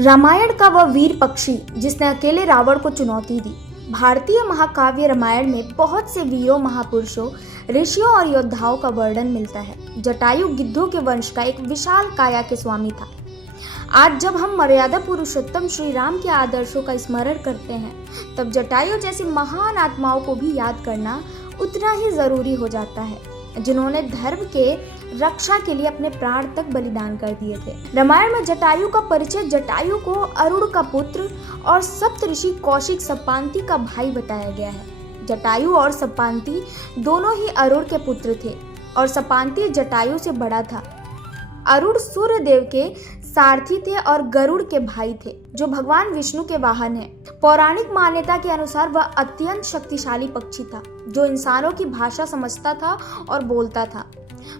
रामायण का वह वीर पक्षी जिसने अकेले रावण को चुनौती दी। भारतीय महाकाव्य रामायण में बहुत से वीरों, महापुरुषों, ऋषियों और योद्धाओं का वर्णन मिलता है। जटायु गिद्धों के वंश का एक विशाल काया के स्वामी था। आज जब हम मर्यादा पुरुषोत्तम श्री राम के आदर्शों का स्मरण करते हैं, तब जटायु जैसी महान आत्माओं को भी याद करना उतना ही जरूरी हो जाता है, जिन्होंने धर्म के रक्षा के लिए अपने प्राण तक बलिदान कर दिए थे। रामायण में जटायु का परिचय जटायु को अरुण का पुत्र और सप्तऋषि कौशिक सपांति का भाई बताया गया है। जटायु और सपांति दोनों ही अरुण के पुत्र थे और सपांति जटायु से बड़ा था। अरुण सूर्य देव के सारथी थे और गरुड़ के भाई थे, जो भगवान विष्णु के वाहन हैं। पौराणिक मान्यता के अनुसार वह अत्यंत शक्तिशाली पक्षी था, जो इंसानों की भाषा समझता था और बोलता था।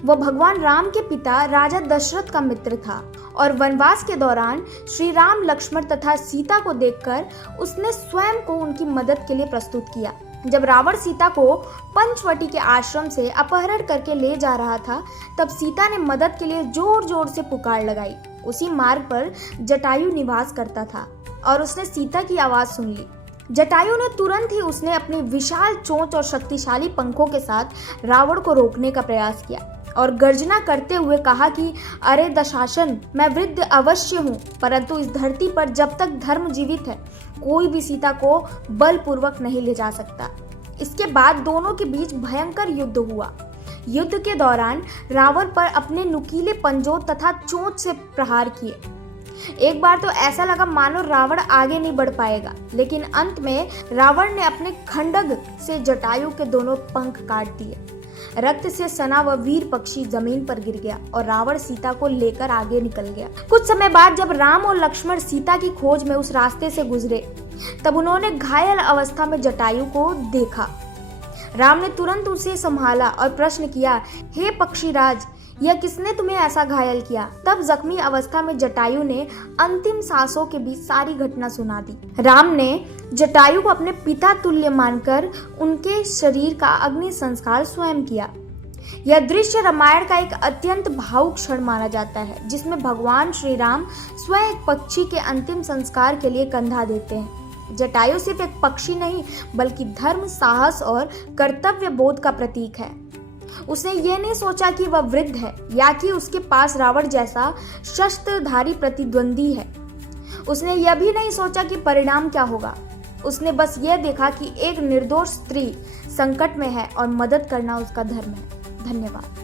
वह भगवान राम के पिता राजा दशरथ का मित्र था और वनवास के दौरान श्री राम, लक्ष्मण तथा सीता को देखकर उसने स्वयं को उनकी मदद के लिए प्रस्तुत किया। जब रावण सीता को पंचवटी के आश्रम से अपहरण करके ले जा रहा था, तब सीता ने मदद के लिए जोर जोर से पुकार लगाई। उसी मार्ग पर जटायु निवास करता था और उसने सीता की आवाज सुन ली। जटायु ने तुरंत ही उसने अपनी विशाल चोंच और शक्तिशाली पंखों के साथ रावण को रोकने का प्रयास किया और गर्जना करते हुए कहा कि अरे दशासन, मैं वृद्ध अवश्य हूँ, परंतु इस धरती पर जब तक धर्म जीवित है, कोई भी सीता को बलपूर्वक नहीं ले जा सकता। इसके बाद दोनों के बीच भयंकर युद्ध हुआ। युद्ध के दौरान रावण पर अपने नुकीले पंजों तथा चोंच से प्रहार किए। एक बार तो ऐसा लगा मानो रावण आगे नहीं बढ़ पाएगा, लेकिन अंत में रावण ने अपने खंडग से जटायु के दोनों पंख काट दिए। रक्त से सना वह वीर पक्षी जमीन पर गिर गया और रावण सीता को लेकर आगे निकल गया। कुछ समय बाद जब राम और लक्ष्मण सीता की खोज में उस रास्ते से गुजरे, तब उन्होंने घायल अवस्था में जटायु को देखा। राम ने तुरंत उसे संभाला और प्रश्न किया, हे पक्षीराज, यह किसने तुम्हें ऐसा घायल किया? तब जख्मी अवस्था में जटायु ने अंतिम सांसों के बीच सारी घटना सुना दी। राम ने जटायु को अपने पिता तुल्य मानकर उनके शरीर का अग्नि संस्कार स्वयं किया। यह दृश्य रामायण का एक अत्यंत भावुक क्षण माना जाता है, जिसमें भगवान श्री राम स्वयं एक पक्षी के अंतिम संस्कार के लिए कंधा देते हैं। जटायु सिर्फ एक पक्षी नहीं, बल्कि धर्म, साहस और कर्तव्य बोध का प्रतीक है। उसने ये नहीं सोचा कि वह वृद्ध है या कि उसके पास रावण जैसा शस्त्रधारी प्रतिद्वंदी है। उसने यह भी नहीं सोचा कि परिणाम क्या होगा। उसने बस ये देखा कि एक निर्दोष स्त्री संकट में है और मदद करना उसका धर्म है। धन्यवाद।